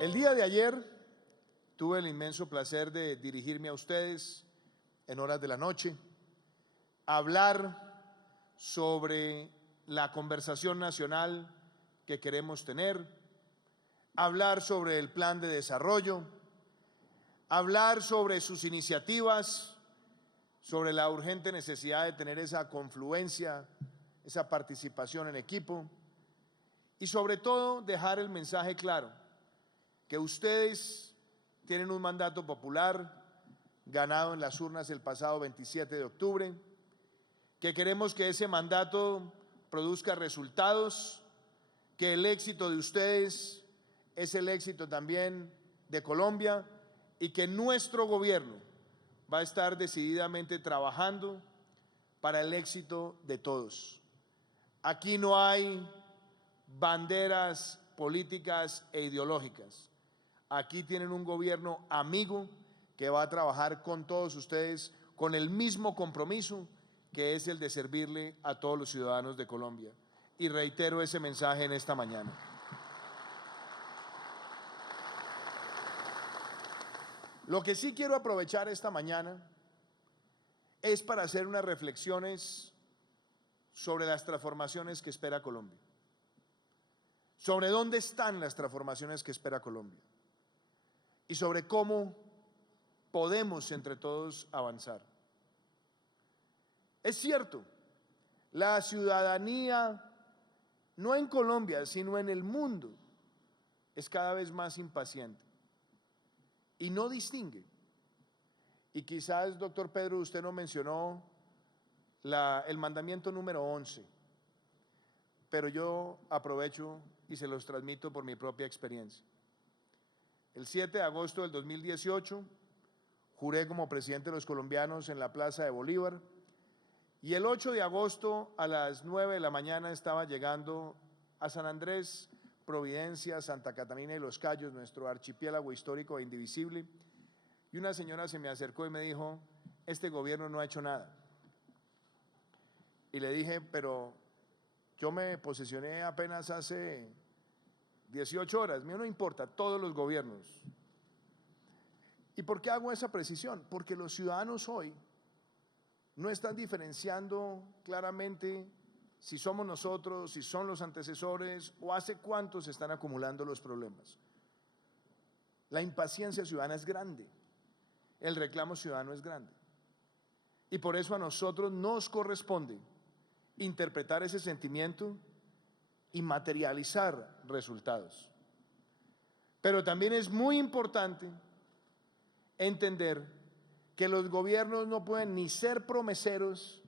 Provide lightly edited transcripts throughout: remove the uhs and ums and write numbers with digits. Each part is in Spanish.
El día de ayer tuve el inmenso placer de dirigirme a ustedes en horas de la noche, a hablar sobre la conversación nacional que queremos tener, hablar sobre el plan de desarrollo, hablar sobre sus iniciativas, sobre la urgente necesidad de tener esa confluencia, esa participación en equipo y sobre todo dejar el mensaje claro, que ustedes tienen un mandato popular ganado en las urnas el pasado 27 de octubre, que queremos que ese mandato produzca resultados, que el éxito de ustedes es el éxito también de Colombia y que nuestro gobierno va a estar decididamente trabajando para el éxito de todos. Aquí no hay banderas políticas e ideológicas. Aquí tienen un gobierno amigo que va a trabajar con todos ustedes con el mismo compromiso que es el de servirle a todos los ciudadanos de Colombia. Y reitero ese mensaje en esta mañana. Lo que sí quiero aprovechar esta mañana es para hacer unas reflexiones sobre las transformaciones que espera Colombia, sobre dónde están las transformaciones que espera Colombia y sobre cómo podemos entre todos avanzar. Es cierto, la ciudadanía, no en Colombia, sino en el mundo, es cada vez más impaciente y no distingue. Y quizás, doctor Pedro, usted no mencionó el mandamiento número 11, pero yo aprovecho y se los transmito por mi propia experiencia. El 7 de agosto del 2018 juré como presidente de los colombianos en la Plaza de Bolívar y el 8 de agosto a las 9 de la mañana estaba llegando a San Andrés, Providencia, Santa Catalina y Los Cayos, nuestro archipiélago histórico e indivisible, y una señora se me acercó y me dijo: este gobierno no ha hecho nada. Y le dije: pero yo me posesioné apenas hace 18 horas, mío no importa, todos los gobiernos. ¿Y por qué hago esa precisión? Porque los ciudadanos hoy no están diferenciando claramente si somos nosotros, si son los antecesores o hace cuánto se están acumulando los problemas. La impaciencia ciudadana es grande, el reclamo ciudadano es grande. Y por eso a nosotros nos corresponde interpretar ese sentimiento y materializar resultados. Pero también es muy importante entender que los gobiernos no pueden ni ser promeseros,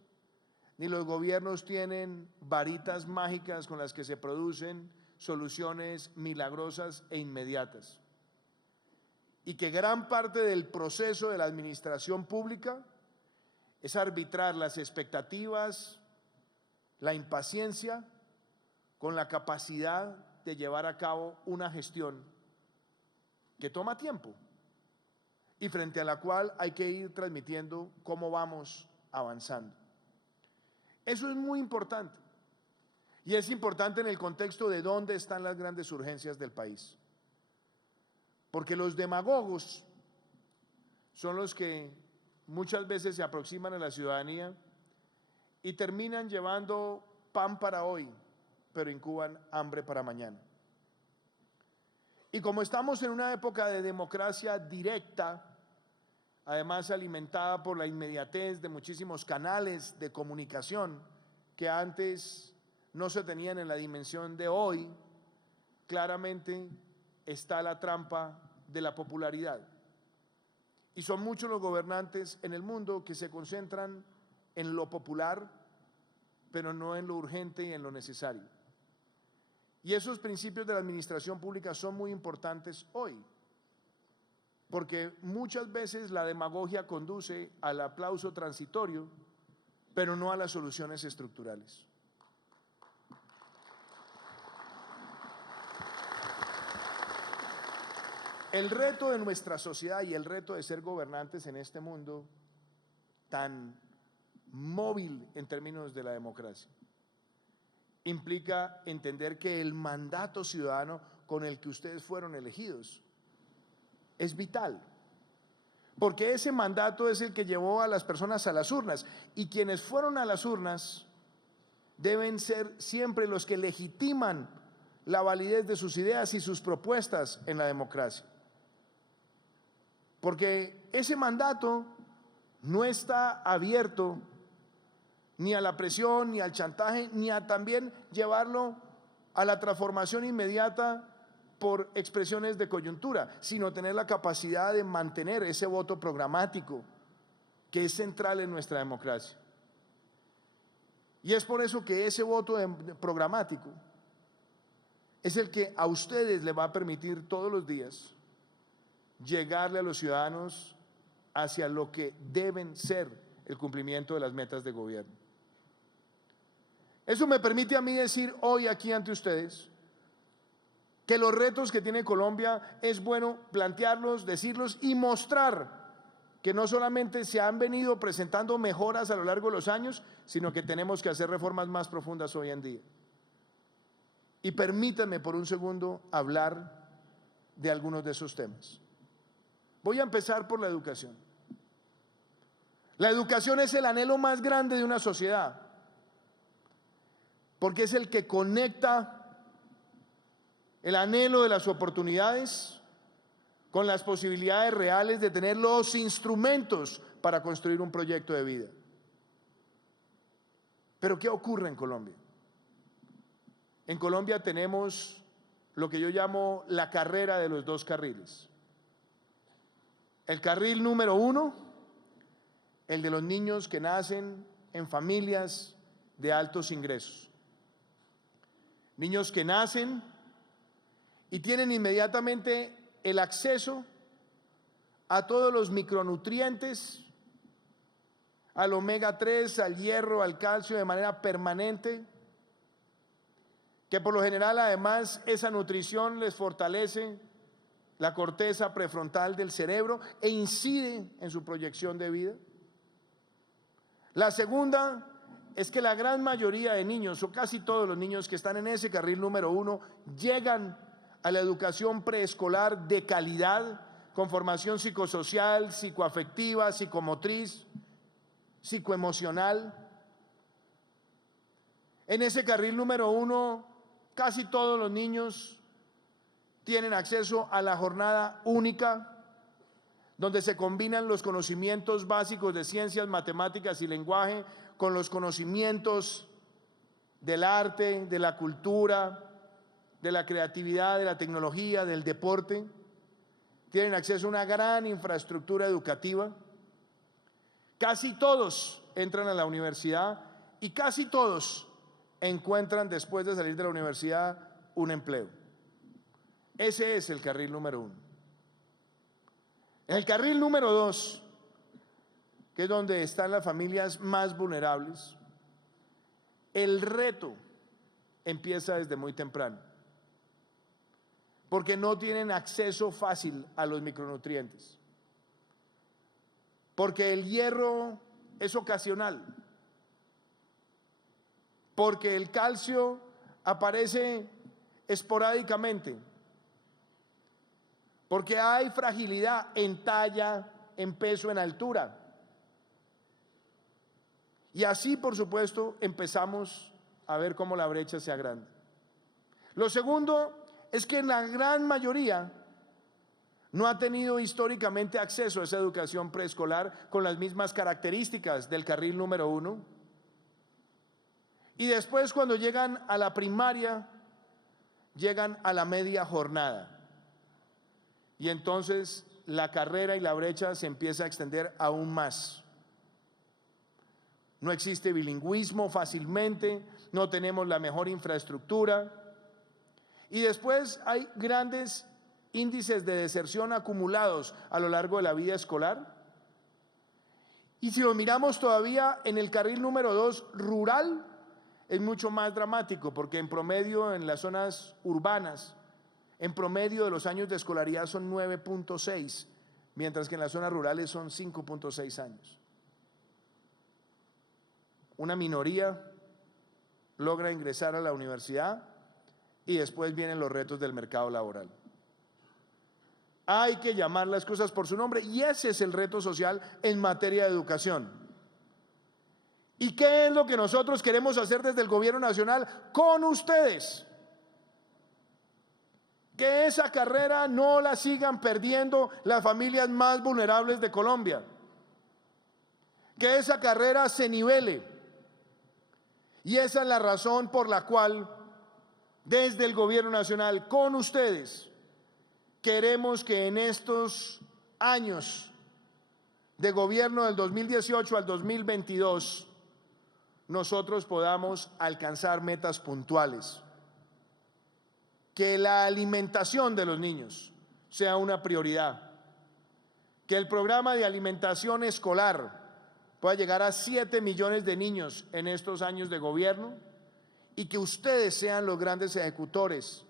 ni los gobiernos tienen varitas mágicas con las que se producen soluciones milagrosas e inmediatas. Y que gran parte del proceso de la administración pública es arbitrar las expectativas, la impaciencia, con la capacidad de llevar a cabo una gestión que toma tiempo y frente a la cual hay que ir transmitiendo cómo vamos avanzando. Eso es muy importante y es importante en el contexto de dónde están las grandes urgencias del país. Porque los demagogos son los que muchas veces se aproximan a la ciudadanía y terminan llevando pan para hoy, pero incuban hambre para mañana. Y como estamos en una época de democracia directa, además alimentada por la inmediatez de muchísimos canales de comunicación que antes no se tenían en la dimensión de hoy, claramente está la trampa de la popularidad. Y son muchos los gobernantes en el mundo que se concentran en lo popular, pero no en lo urgente y en lo necesario. Y esos principios de la administración pública son muy importantes hoy, porque muchas veces la demagogia conduce al aplauso transitorio, pero no a las soluciones estructurales. El reto de nuestra sociedad y el reto de ser gobernantes en este mundo tan móvil en términos de la democracia. Implica entender que el mandato ciudadano con el que ustedes fueron elegidos es vital, porque ese mandato es el que llevó a las personas a las urnas, y quienes fueron a las urnas deben ser siempre los que legitiman la validez de sus ideas y sus propuestas en la democracia. Porque ese mandato no está abierto ni a la presión, ni al chantaje, ni a también llevarlo a la transformación inmediata por expresiones de coyuntura, sino tener la capacidad de mantener ese voto programático que es central en nuestra democracia. Y es por eso que ese voto programático es el que a ustedes les va a permitir todos los días llegarle a los ciudadanos hacia lo que deben ser el cumplimiento de las metas de gobierno. Eso me permite a mí decir hoy aquí ante ustedes que los retos que tiene Colombia es bueno plantearlos, decirlos y mostrar que no solamente se han venido presentando mejoras a lo largo de los años, sino que tenemos que hacer reformas más profundas hoy en día. Y permítanme por un segundo hablar de algunos de esos temas. Voy a empezar por la educación. La educación es el anhelo más grande de una sociedad, porque es el que conecta el anhelo de las oportunidades con las posibilidades reales de tener los instrumentos para construir un proyecto de vida. Pero ¿qué ocurre en Colombia? En Colombia tenemos lo que yo llamo la carrera de los dos carriles. El carril número 1, el de los niños que nacen en familias de altos ingresos. Niños que nacen y tienen inmediatamente el acceso a todos los micronutrientes, al omega 3, al hierro, al calcio de manera permanente, que por lo general además esa nutrición les fortalece la corteza prefrontal del cerebro e incide en su proyección de vida. La segunda es que la gran mayoría de niños, o casi todos los niños que están en ese carril número 1, llegan a la educación preescolar de calidad, con formación psicosocial, psicoafectiva, psicomotriz, psicoemocional. En ese carril número 1, casi todos los niños tienen acceso a la jornada única, donde se combinan los conocimientos básicos de ciencias, matemáticas y lenguaje con los conocimientos del arte, de la cultura, de la creatividad, de la tecnología, del deporte. Tienen acceso a una gran infraestructura educativa. Casi todos entran a la universidad y casi todos encuentran después de salir de la universidad un empleo. Ese es el carril número 1. En el carril número 2, que es donde están las familias más vulnerables, el reto empieza desde muy temprano, porque no tienen acceso fácil a los micronutrientes, porque el hierro es ocasional, porque el calcio aparece esporádicamente, porque hay fragilidad en talla, en peso, en altura. Y así, por supuesto, empezamos a ver cómo la brecha se agranda. Lo segundo es que la gran mayoría no ha tenido históricamente acceso a esa educación preescolar con las mismas características del carril número 1. Y después, cuando llegan a la primaria, llegan a la media jornada. Y entonces la carrera y la brecha se empieza a extender aún más. No existe bilingüismo fácilmente, no tenemos la mejor infraestructura. Y después hay grandes índices de deserción acumulados a lo largo de la vida escolar. Y si lo miramos todavía en el carril número 2, rural, es mucho más dramático, porque en promedio en las zonas urbanas, en promedio de los años de escolaridad son 9.6, mientras que en las zonas rurales son 5.6 años. una minoría logra ingresar a la universidad y después vienen los retos del mercado laboral. Hay que llamar las cosas por su nombre y ese es el reto social en materia de educación. ¿Y qué es lo que nosotros queremos hacer desde el gobierno nacional con ustedes? Que esa carrera no la sigan perdiendo las familias más vulnerables de Colombia. Que esa carrera se nivele. Y esa es la razón por la cual desde el gobierno nacional con ustedes queremos que en estos años de gobierno del 2018 al 2022 nosotros podamos alcanzar metas puntuales. Que la alimentación de los niños sea una prioridad. Que el programa de alimentación escolar pueda llegar a 7 millones de niños en estos años de gobierno y que ustedes sean los grandes ejecutores,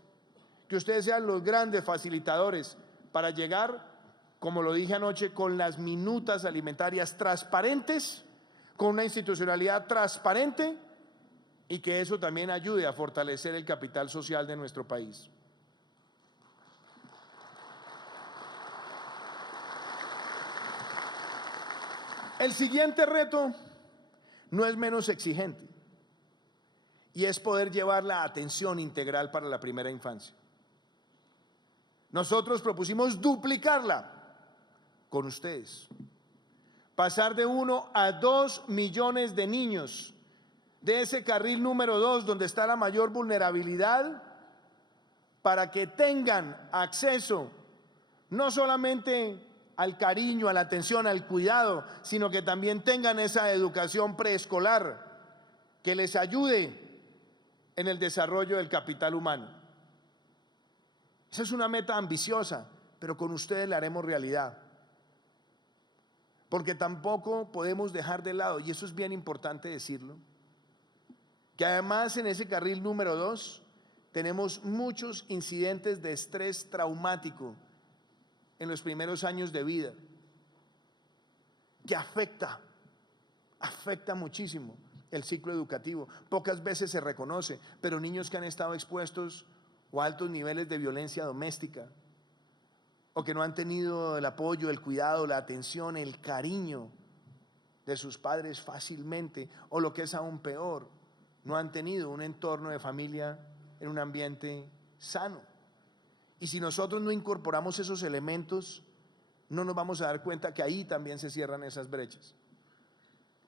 que ustedes sean los grandes facilitadores para llegar, como lo dije anoche, con las minutas alimentarias transparentes, con una institucionalidad transparente y que eso también ayude a fortalecer el capital social de nuestro país. El siguiente reto no es menos exigente y es poder llevar la atención integral para la primera infancia. Nosotros propusimos duplicarla con ustedes, pasar de 1 a 2 millones de niños de ese carril número 2 donde está la mayor vulnerabilidad para que tengan acceso no solamente al cariño, a la atención, al cuidado, sino que también tengan esa educación preescolar que les ayude en el desarrollo del capital humano. Esa es una meta ambiciosa, pero con ustedes la haremos realidad. Porque tampoco podemos dejar de lado, y eso es bien importante decirlo, que además en ese carril número 2 tenemos muchos incidentes de estrés traumático en los primeros años de vida, que afecta muchísimo el ciclo educativo. Pocas veces se reconoce, pero niños que han estado expuestos o a altos niveles de violencia doméstica, o que no han tenido el apoyo, el cuidado, la atención, el cariño de sus padres fácilmente, o lo que es aún peor, no han tenido un entorno de familia en un ambiente sano. Y si nosotros no incorporamos esos elementos, no nos vamos a dar cuenta que ahí también se cierran esas brechas.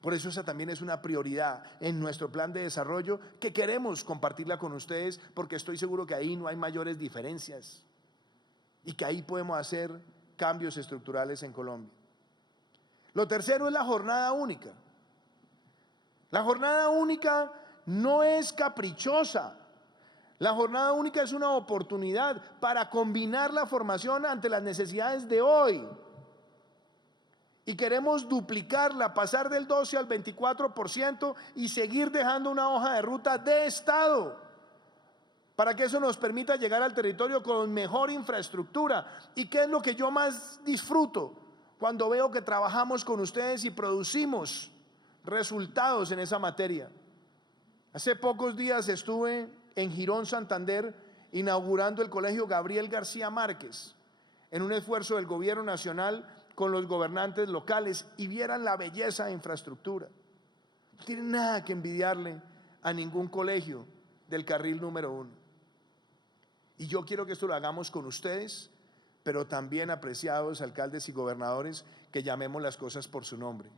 Por eso esa también es una prioridad en nuestro plan de desarrollo que queremos compartirla con ustedes, porque estoy seguro que ahí no hay mayores diferencias y que ahí podemos hacer cambios estructurales en Colombia. Lo tercero es la jornada única. La jornada única no es caprichosa. La jornada única es una oportunidad para combinar la formación ante las necesidades de hoy. Y queremos duplicarla, pasar del 12 al 24% y seguir dejando una hoja de ruta de Estado para que eso nos permita llegar al territorio con mejor infraestructura. ¿Y qué es lo que yo más disfruto? Cuando veo que trabajamos con ustedes y producimos resultados en esa materia. Hace pocos días estuve en Girón, Santander, inaugurando el colegio Gabriel García Márquez, en un esfuerzo del gobierno nacional con los gobernantes locales, y vieran la belleza de infraestructura. No tienen nada que envidiarle a ningún colegio del carril número 1. Y yo quiero que esto lo hagamos con ustedes, pero también, apreciados alcaldes y gobernadores, que llamemos las cosas por su nombre.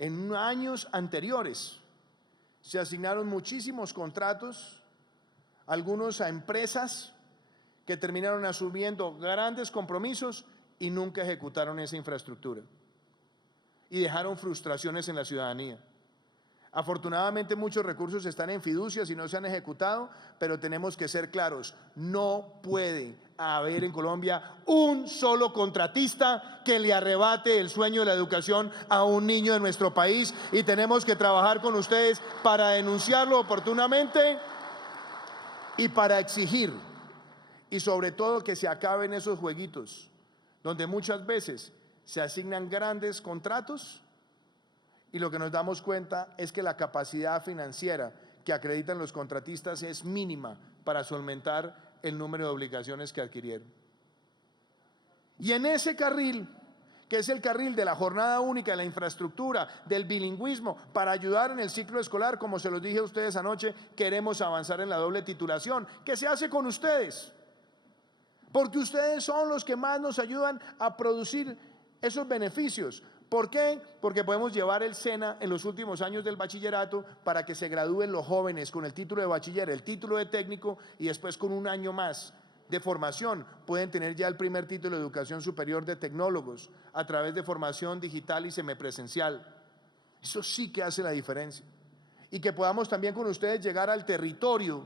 En años anteriores se asignaron muchísimos contratos, algunos a empresas que terminaron asumiendo grandes compromisos y nunca ejecutaron esa infraestructura y dejaron frustraciones en la ciudadanía. Afortunadamente muchos recursos están en fiducias y no se han ejecutado, pero tenemos que ser claros, no puede haber en Colombia un solo contratista que le arrebate el sueño de la educación a un niño de nuestro país, y tenemos que trabajar con ustedes para denunciarlo oportunamente y para exigir, y sobre todo que se acaben esos jueguitos donde muchas veces se asignan grandes contratos y lo que nos damos cuenta es que la capacidad financiera que acreditan los contratistas es mínima para solventar el número de obligaciones que adquirieron. Y en ese carril, que es el carril de la jornada única, de la infraestructura, del bilingüismo, para ayudar en el ciclo escolar, como se los dije a ustedes anoche, queremos avanzar en la doble titulación, que se hace con ustedes, porque ustedes son los que más nos ayudan a producir esos beneficios. ¿Por qué? Porque podemos llevar el SENA en los últimos años del bachillerato para que se gradúen los jóvenes con el título de bachiller, el título de técnico, y después con un año más de formación pueden tener ya el primer título de educación superior de tecnólogos a través de formación digital y semipresencial. Eso sí que hace la diferencia. Y que podamos también con ustedes llegar al territorio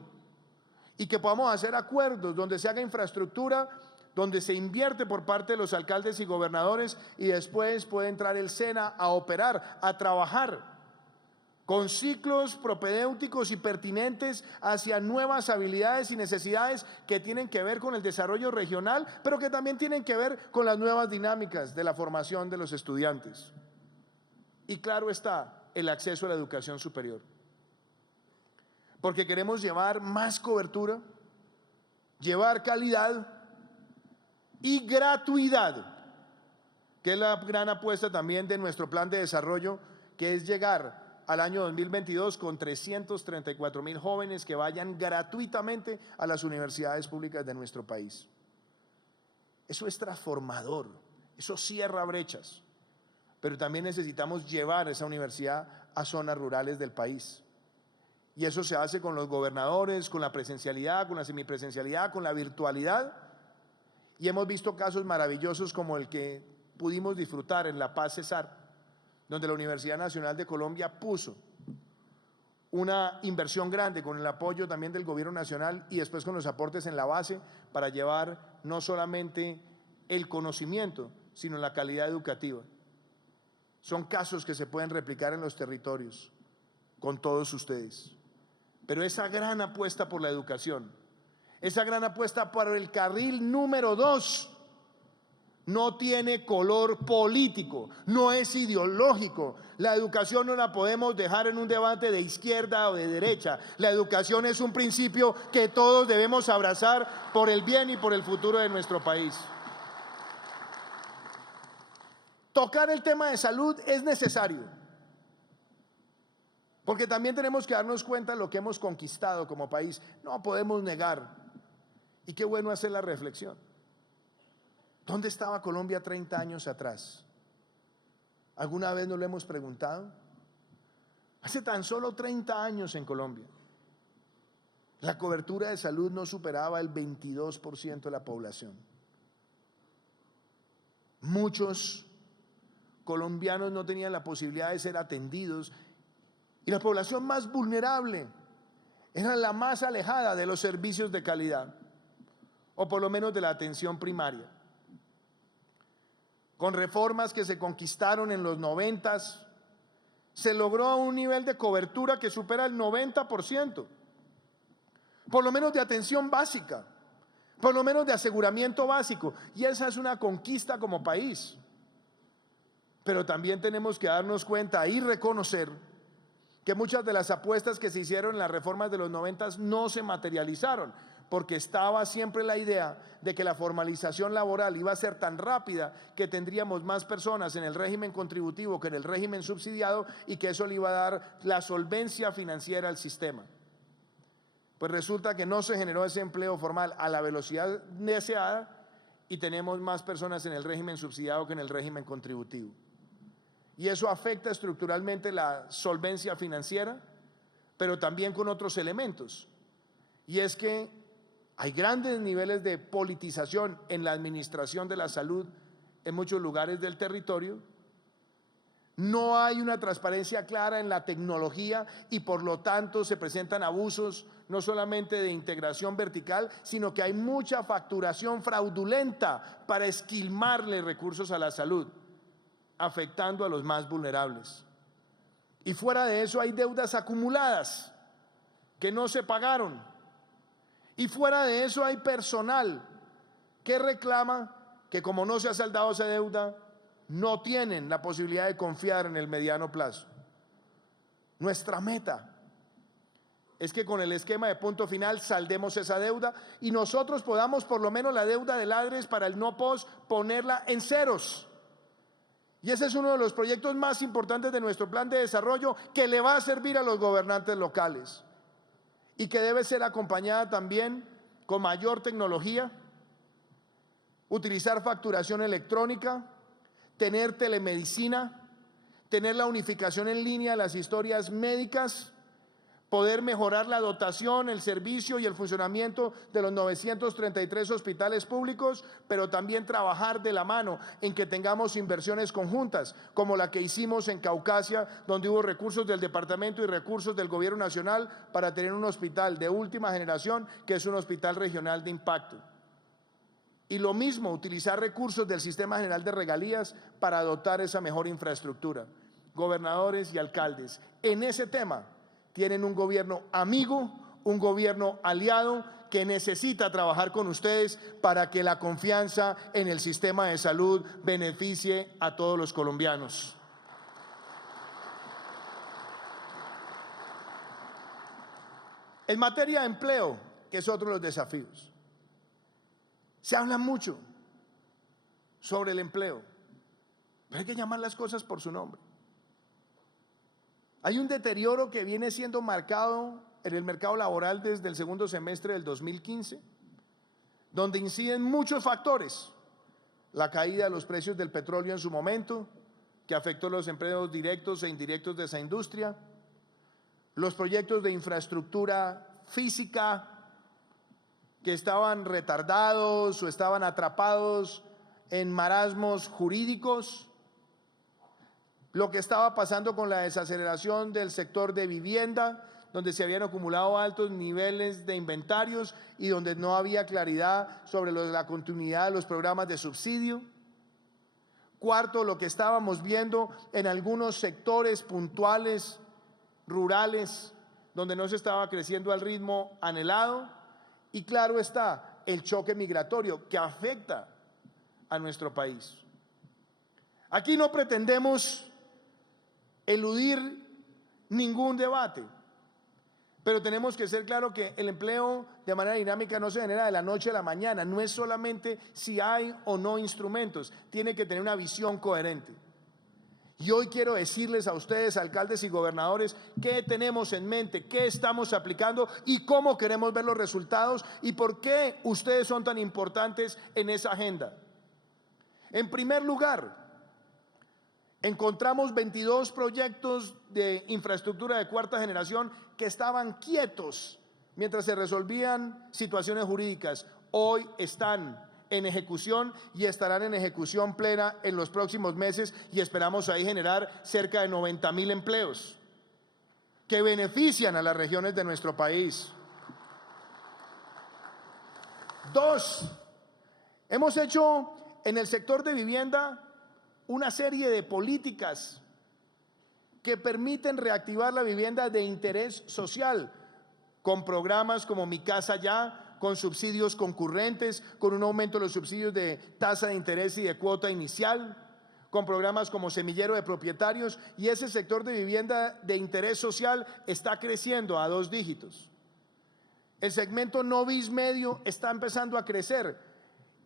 y que podamos hacer acuerdos donde se haga infraestructura, donde se invierte por parte de los alcaldes y gobernadores, y después puede entrar el SENA a operar, a trabajar con ciclos propedéuticos y pertinentes hacia nuevas habilidades y necesidades que tienen que ver con el desarrollo regional, pero que también tienen que ver con las nuevas dinámicas de la formación de los estudiantes. Y claro está, el acceso a la educación superior. Porque queremos llevar más cobertura, llevar calidad y gratuidad, que es la gran apuesta también de nuestro plan de desarrollo, que es llegar al año 2022 con 334,000 jóvenes que vayan gratuitamente a las universidades públicas de nuestro país. Eso es transformador, eso cierra brechas, pero también necesitamos llevar esa universidad a zonas rurales del país. Y eso se hace con los gobernadores, con la presencialidad, con la semipresencialidad, con la virtualidad. Y hemos visto casos maravillosos como el que pudimos disfrutar en La Paz, Cesar, donde la Universidad Nacional de Colombia puso una inversión grande con el apoyo también del gobierno nacional y después con los aportes en la base para llevar no solamente el conocimiento, sino la calidad educativa. Son casos que se pueden replicar en los territorios con todos ustedes. Pero esa gran apuesta por la educación, esa gran apuesta por el carril número 2, no tiene color político, no es ideológico. La educación no la podemos dejar en un debate de izquierda o de derecha. La educación es un principio que todos debemos abrazar por el bien y por el futuro de nuestro país. Tocar el tema de salud es necesario, porque también tenemos que darnos cuenta de lo que hemos conquistado como país. No podemos negar, y qué bueno hacer la reflexión. ¿Dónde estaba Colombia 30 años atrás? ¿Alguna vez nos lo hemos preguntado? Hace tan solo 30 años en Colombia, la cobertura de salud no superaba el 22% de la población. Muchos colombianos no tenían la posibilidad de ser atendidos y la población más vulnerable era la más alejada de los servicios de calidad, o por lo menos de la atención primaria. Con reformas que se conquistaron en los 90s, se logró un nivel de cobertura que supera el 90%, por lo menos de atención básica, por lo menos de aseguramiento básico, y esa es una conquista como país. Pero también tenemos que darnos cuenta y reconocer que muchas de las apuestas que se hicieron en las reformas de los 90s no se materializaron, porque estaba siempre la idea de que la formalización laboral iba a ser tan rápida que tendríamos más personas en el régimen contributivo que en el régimen subsidiado y que eso le iba a dar la solvencia financiera al sistema. Pues resulta que no se generó ese empleo formal a la velocidad deseada y tenemos más personas en el régimen subsidiado que en el régimen contributivo. Y eso afecta estructuralmente la solvencia financiera, pero también con otros elementos. Y es que hay grandes niveles de politización en la administración de la salud en muchos lugares del territorio. No hay una transparencia clara en la tecnología y por lo tanto se presentan abusos no solamente de integración vertical, sino que hay mucha facturación fraudulenta para esquilmarle recursos a la salud, afectando a los más vulnerables. Y fuera de eso hay deudas acumuladas que no se pagaron. Y fuera de eso hay personal que reclama que como no se ha saldado esa deuda, no tienen la posibilidad de confiar en el mediano plazo. Nuestra meta es que con el esquema de punto final saldemos esa deuda y nosotros podamos por lo menos la deuda del ADRES para el no POS ponerla en ceros. Y ese es uno de los proyectos más importantes de nuestro plan de desarrollo que le va a servir a los gobernantes locales y que debe ser acompañada también con mayor tecnología, utilizar facturación electrónica, tener telemedicina, tener la unificación en línea de las historias médicas, poder mejorar la dotación, el servicio y el funcionamiento de los 933 hospitales públicos, pero también trabajar de la mano en que tengamos inversiones conjuntas, como la que hicimos en Caucasia, donde hubo recursos del departamento y recursos del gobierno nacional para tener un hospital de última generación, que es un hospital regional de impacto. Y lo mismo, utilizar recursos del Sistema General de Regalías para dotar esa mejor infraestructura. Gobernadores y alcaldes, en ese tema, tienen un gobierno amigo, un gobierno aliado que necesita trabajar con ustedes para que la confianza en el sistema de salud beneficie a todos los colombianos. En materia de empleo, que es otro de los desafíos, se habla mucho sobre el empleo, pero hay que llamar las cosas por su nombre. Hay un deterioro que viene siendo marcado en el mercado laboral desde el segundo semestre del 2015, donde inciden muchos factores. La caída de los precios del petróleo en su momento, que afectó los empleos directos e indirectos de esa industria, los proyectos de infraestructura física que estaban retardados o estaban atrapados en marasmos jurídicos, lo que estaba pasando con la desaceleración del sector de vivienda, donde se habían acumulado altos niveles de inventarios y donde no había claridad sobre la continuidad de los programas de subsidio. Cuarto, lo que estábamos viendo en algunos sectores puntuales, rurales, donde no se estaba creciendo al ritmo anhelado. Y claro está, el choque migratorio que afecta a nuestro país. Aquí no pretendemos eludir ningún debate, pero tenemos que ser claros que el empleo de manera dinámica no se genera de la noche a la mañana, no es solamente si hay o no instrumentos, tiene que tener una visión coherente. Y hoy quiero decirles a ustedes, alcaldes y gobernadores, qué tenemos en mente, qué estamos aplicando y cómo queremos ver los resultados y por qué ustedes son tan importantes en esa agenda. En primer lugar, encontramos 22 proyectos de infraestructura de cuarta generación que estaban quietos mientras se resolvían situaciones jurídicas. Hoy están en ejecución y estarán en ejecución plena en los próximos meses y esperamos ahí generar cerca de 90.000 empleos que benefician a las regiones de nuestro país. Dos, hemos hecho en el sector de vivienda una serie de políticas que permiten reactivar la vivienda de interés social, con programas como Mi Casa Ya, con subsidios concurrentes, con un aumento de los subsidios de tasa de interés y de cuota inicial, con programas como Semillero de Propietarios, y ese sector de vivienda de interés social está creciendo a 2 dígitos. El segmento no bis medio está empezando a crecer.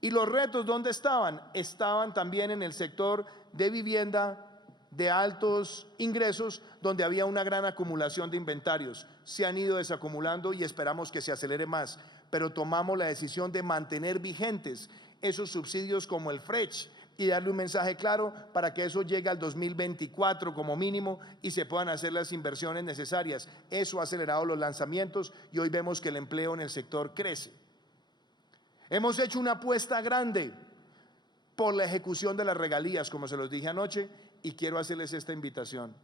¿Y los retos dónde estaban? Estaban también en el sector de vivienda de altos ingresos, donde había una gran acumulación de inventarios. Se han ido desacumulando y esperamos que se acelere más, pero tomamos la decisión de mantener vigentes esos subsidios como el FRECH y darle un mensaje claro para que eso llegue al 2024 como mínimo y se puedan hacer las inversiones necesarias. Eso ha acelerado los lanzamientos y hoy vemos que el empleo en el sector crece. Hemos hecho una apuesta grande por la ejecución de las regalías, como se los dije anoche, y quiero hacerles esta invitación.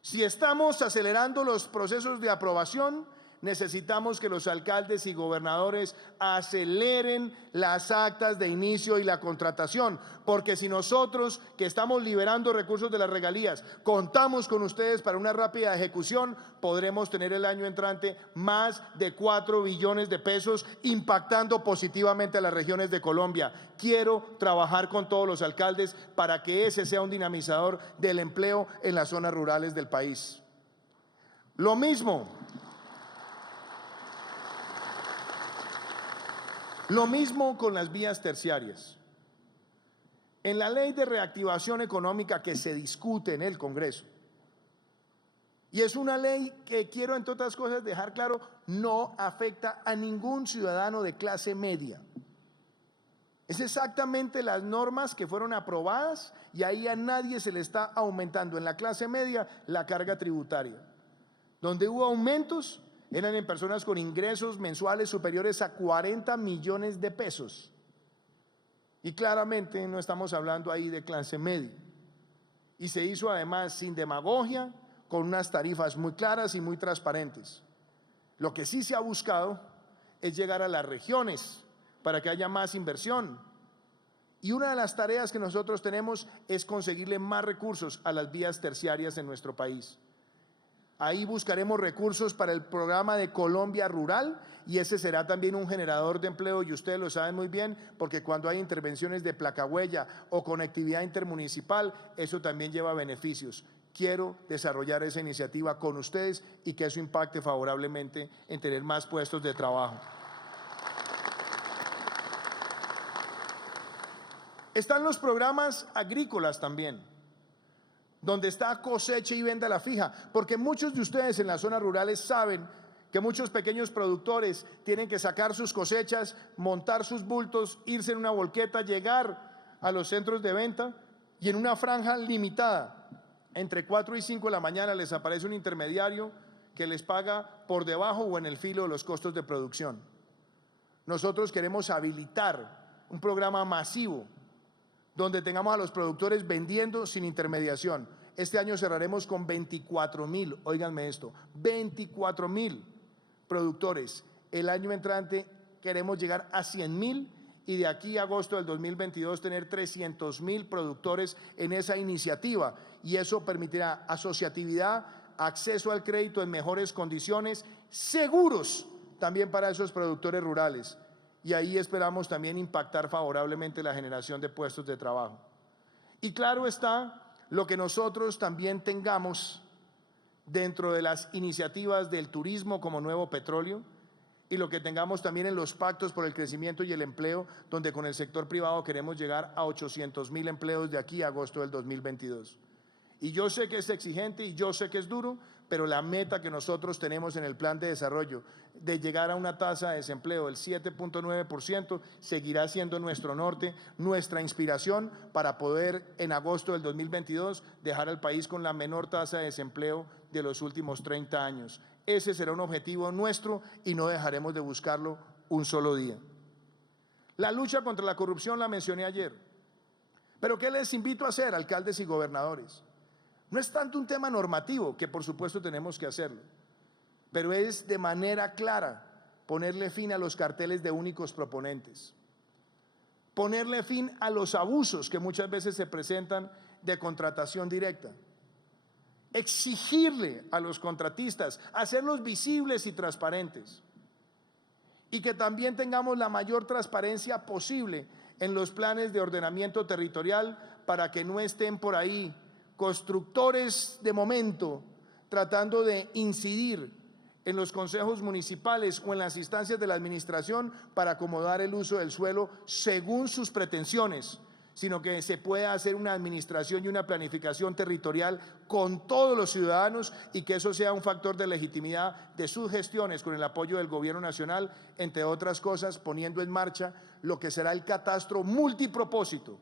Si estamos acelerando los procesos de aprobación, necesitamos que los alcaldes y gobernadores aceleren las actas de inicio y la contratación, porque si nosotros, que estamos liberando recursos de las regalías, contamos con ustedes para una rápida ejecución, podremos tener el año entrante más de 4 billones de pesos impactando positivamente a las regiones de Colombia. Quiero trabajar con todos los alcaldes para que ese sea un dinamizador del empleo en las zonas rurales del país. Lo mismo con las vías terciarias. En la ley de reactivación económica que se discute en el Congreso, y es una ley que quiero, entre otras cosas, dejar claro, no afecta a ningún ciudadano de clase media. Es exactamente las normas que fueron aprobadas y ahí a nadie se le está aumentando en la clase media la carga tributaria. Donde hubo aumentos eran en personas con ingresos mensuales superiores a 40 millones de pesos. Y claramente no estamos hablando ahí de clase media. Y se hizo además sin demagogia, con unas tarifas muy claras y muy transparentes. Lo que sí se ha buscado es llegar a las regiones para que haya más inversión. Y una de las tareas que nosotros tenemos es conseguirle más recursos a las vías terciarias en nuestro país. Ahí buscaremos recursos para el programa de Colombia Rural y ese será también un generador de empleo y ustedes lo saben muy bien porque cuando hay intervenciones de placahuella o conectividad intermunicipal, eso también lleva beneficios. Quiero desarrollar esa iniciativa con ustedes y que eso impacte favorablemente en tener más puestos de trabajo. Están los programas agrícolas también, donde está cosecha y venta a la fija, porque muchos de ustedes en las zonas rurales saben que muchos pequeños productores tienen que sacar sus cosechas, montar sus bultos, irse en una volqueta, llegar a los centros de venta y en una franja limitada, entre 4 y 5 de la mañana les aparece un intermediario que les paga por debajo o en el filo de los costos de producción. Nosotros queremos habilitar un programa masivo donde tengamos a los productores vendiendo sin intermediación. Este año cerraremos con 24,000, óiganme esto, 24,000 productores. El año entrante queremos llegar a 100,000 y de aquí a agosto del 2022 tener 300,000 productores en esa iniciativa y eso permitirá asociatividad, acceso al crédito en mejores condiciones, seguros también para esos productores rurales. Y ahí esperamos también impactar favorablemente la generación de puestos de trabajo. Y claro está lo que nosotros también tengamos dentro de las iniciativas del turismo como nuevo petróleo y lo que tengamos también en los pactos por el crecimiento y el empleo, donde con el sector privado queremos llegar a 800,000 empleos de aquí a agosto del 2022. Y yo sé que es exigente y yo sé que es duro, pero la meta que nosotros tenemos en el plan de desarrollo de llegar a una tasa de desempleo del 7.9% seguirá siendo nuestro norte, nuestra inspiración para poder en agosto del 2022 dejar al país con la menor tasa de desempleo de los últimos 30 años. Ese será un objetivo nuestro y no dejaremos de buscarlo un solo día. La lucha contra la corrupción la mencioné ayer, pero ¿qué les invito a hacer, alcaldes y gobernadores? No es tanto un tema normativo, que por supuesto tenemos que hacerlo, pero es de manera clara ponerle fin a los carteles de únicos proponentes, ponerle fin a los abusos que muchas veces se presentan de contratación directa, exigirle a los contratistas, hacerlos visibles y transparentes, y que también tengamos la mayor transparencia posible en los planes de ordenamiento territorial para que no estén por ahí constructores de momento tratando de incidir en los consejos municipales o en las instancias de la administración para acomodar el uso del suelo según sus pretensiones, sino que se pueda hacer una administración y una planificación territorial con todos los ciudadanos y que eso sea un factor de legitimidad de sus gestiones con el apoyo del gobierno nacional, entre otras cosas poniendo en marcha lo que será el catastro multipropósito,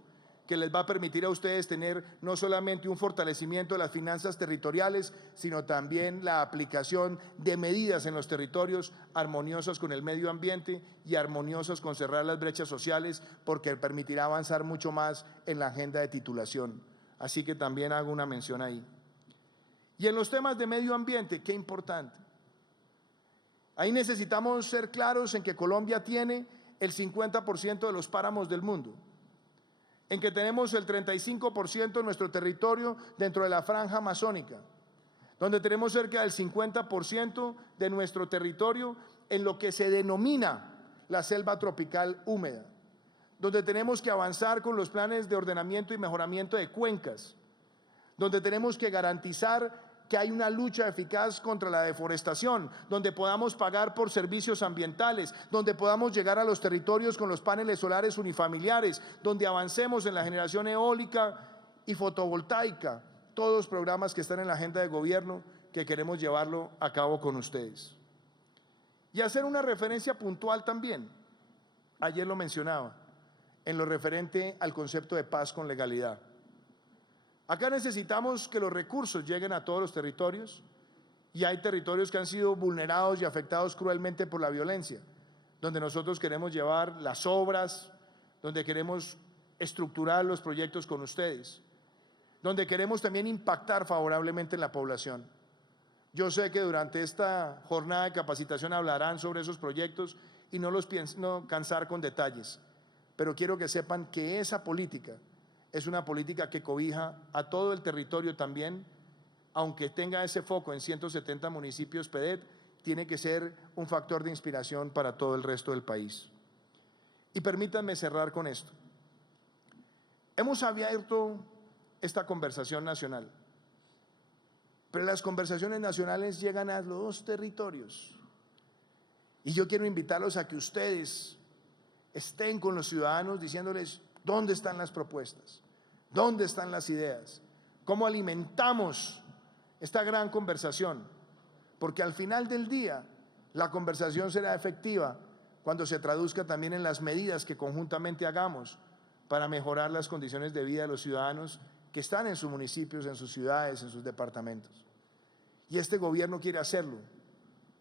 que les va a permitir a ustedes tener no solamente un fortalecimiento de las finanzas territoriales, sino también la aplicación de medidas en los territorios armoniosas con el medio ambiente y armoniosas con cerrar las brechas sociales, porque permitirá avanzar mucho más en la agenda de titulación. Así que también hago una mención ahí. Y en los temas de medio ambiente, qué importante. Ahí necesitamos ser claros en que Colombia tiene el 50% de los páramos del mundo, en que tenemos el 35% de nuestro territorio dentro de la franja amazónica, donde tenemos cerca del 50% de nuestro territorio en lo que se denomina la selva tropical húmeda, donde tenemos que avanzar con los planes de ordenamiento y mejoramiento de cuencas, donde tenemos que garantizar que hay una lucha eficaz contra la deforestación, donde podamos pagar por servicios ambientales, donde podamos llegar a los territorios con los paneles solares unifamiliares, donde avancemos en la generación eólica y fotovoltaica, todos programas que están en la agenda de gobierno que queremos llevarlo a cabo con ustedes. Y hacer una referencia puntual también, ayer lo mencionaba, en lo referente al concepto de paz con legalidad. Acá necesitamos que los recursos lleguen a todos los territorios y hay territorios que han sido vulnerados y afectados cruelmente por la violencia, donde nosotros queremos llevar las obras, donde queremos estructurar los proyectos con ustedes, donde queremos también impactar favorablemente en la población. Yo sé que durante esta jornada de capacitación hablarán sobre esos proyectos y no los pienso cansar con detalles, pero quiero que sepan que esa política es una política que cobija a todo el territorio también, aunque tenga ese foco en 170 municipios PEDET, tiene que ser un factor de inspiración para todo el resto del país. Y permítanme cerrar con esto. Hemos abierto esta conversación nacional, pero las conversaciones nacionales llegan a los dos territorios. Y yo quiero invitarlos a que ustedes estén con los ciudadanos diciéndoles ¿dónde están las propuestas? ¿Dónde están las ideas? ¿Cómo alimentamos esta gran conversación? Porque al final del día la conversación será efectiva cuando se traduzca también en las medidas que conjuntamente hagamos para mejorar las condiciones de vida de los ciudadanos que están en sus municipios, en sus ciudades, en sus departamentos. Y este gobierno quiere hacerlo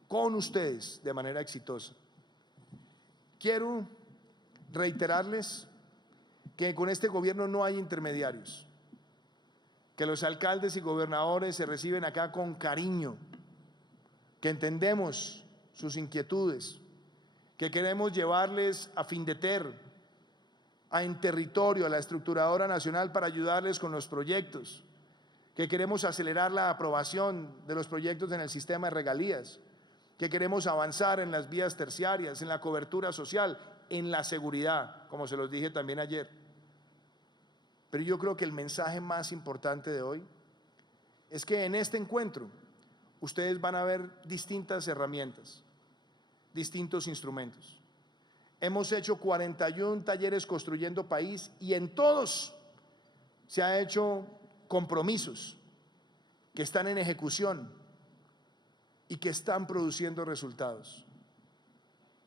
con ustedes de manera exitosa. Quiero reiterarles que con este gobierno no hay intermediarios, que los alcaldes y gobernadores se reciben acá con cariño, que entendemos sus inquietudes, que queremos llevarles a Findeter, a Enterritorio, a la estructuradora nacional para ayudarles con los proyectos, que queremos acelerar la aprobación de los proyectos en el sistema de regalías, que queremos avanzar en las vías terciarias, en la cobertura social, en la seguridad, como se los dije también ayer. Pero yo creo que el mensaje más importante de hoy es que en este encuentro ustedes van a ver distintas herramientas, distintos instrumentos. Hemos hecho 41 talleres construyendo país y en todos se han hecho compromisos que están en ejecución y que están produciendo resultados.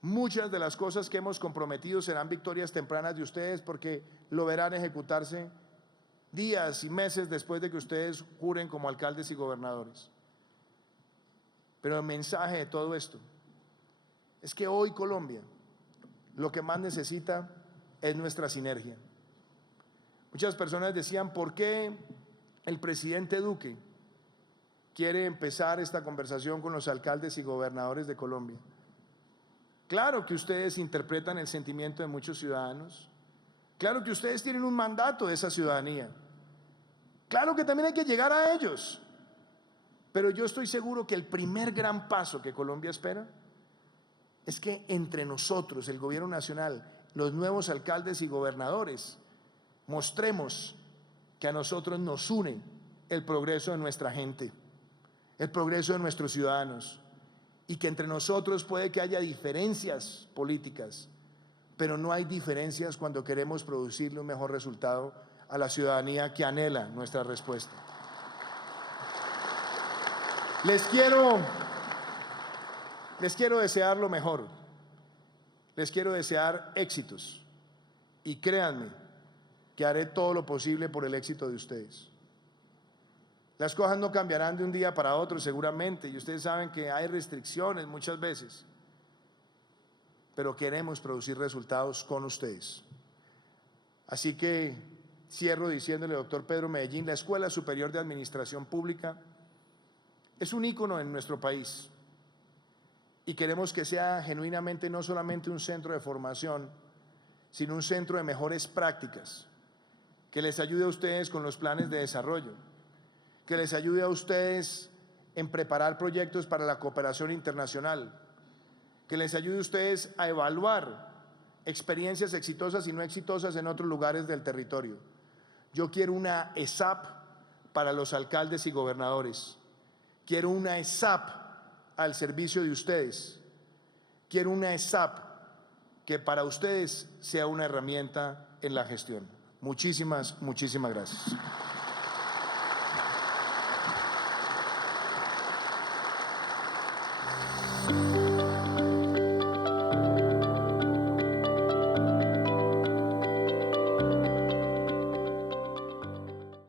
Muchas de las cosas que hemos comprometido serán victorias tempranas de ustedes porque lo verán ejecutarse días y meses después de que ustedes juren como alcaldes y gobernadores. Pero el mensaje de todo esto es que hoy Colombia lo que más necesita es nuestra sinergia. Muchas personas decían, ¿por qué el presidente Duque quiere empezar esta conversación con los alcaldes y gobernadores de Colombia? Claro que ustedes interpretan el sentimiento de muchos ciudadanos, claro que ustedes tienen un mandato de esa ciudadanía, claro que también hay que llegar a ellos, pero yo estoy seguro que el primer gran paso que Colombia espera es que entre nosotros, el gobierno nacional, los nuevos alcaldes y gobernadores, mostremos que a nosotros nos une el progreso de nuestra gente, el progreso de nuestros ciudadanos, y que entre nosotros puede que haya diferencias políticas, pero no hay diferencias cuando queremos producirle un mejor resultado a la ciudadanía que anhela nuestra respuesta. Les quiero desear lo mejor, les quiero desear éxitos y créanme que haré todo lo posible por el éxito de ustedes. Las cosas no cambiarán de un día para otro seguramente y ustedes saben que hay restricciones muchas veces, pero queremos producir resultados con ustedes. Así que cierro diciéndole, doctor Pedro Medellín, la Escuela Superior de Administración Pública es un ícono en nuestro país y queremos que sea genuinamente no solamente un centro de formación, sino un centro de mejores prácticas, que les ayude a ustedes con los planes de desarrollo, que les ayude a ustedes en preparar proyectos para la cooperación internacional, que les ayude a ustedes a evaluar experiencias exitosas y no exitosas en otros lugares del territorio. Yo quiero una ESAP para los alcaldes y gobernadores, Quiero una ESAP al servicio de ustedes. Quiero una ESAP que para ustedes sea una herramienta en la gestión. Muchísimas gracias.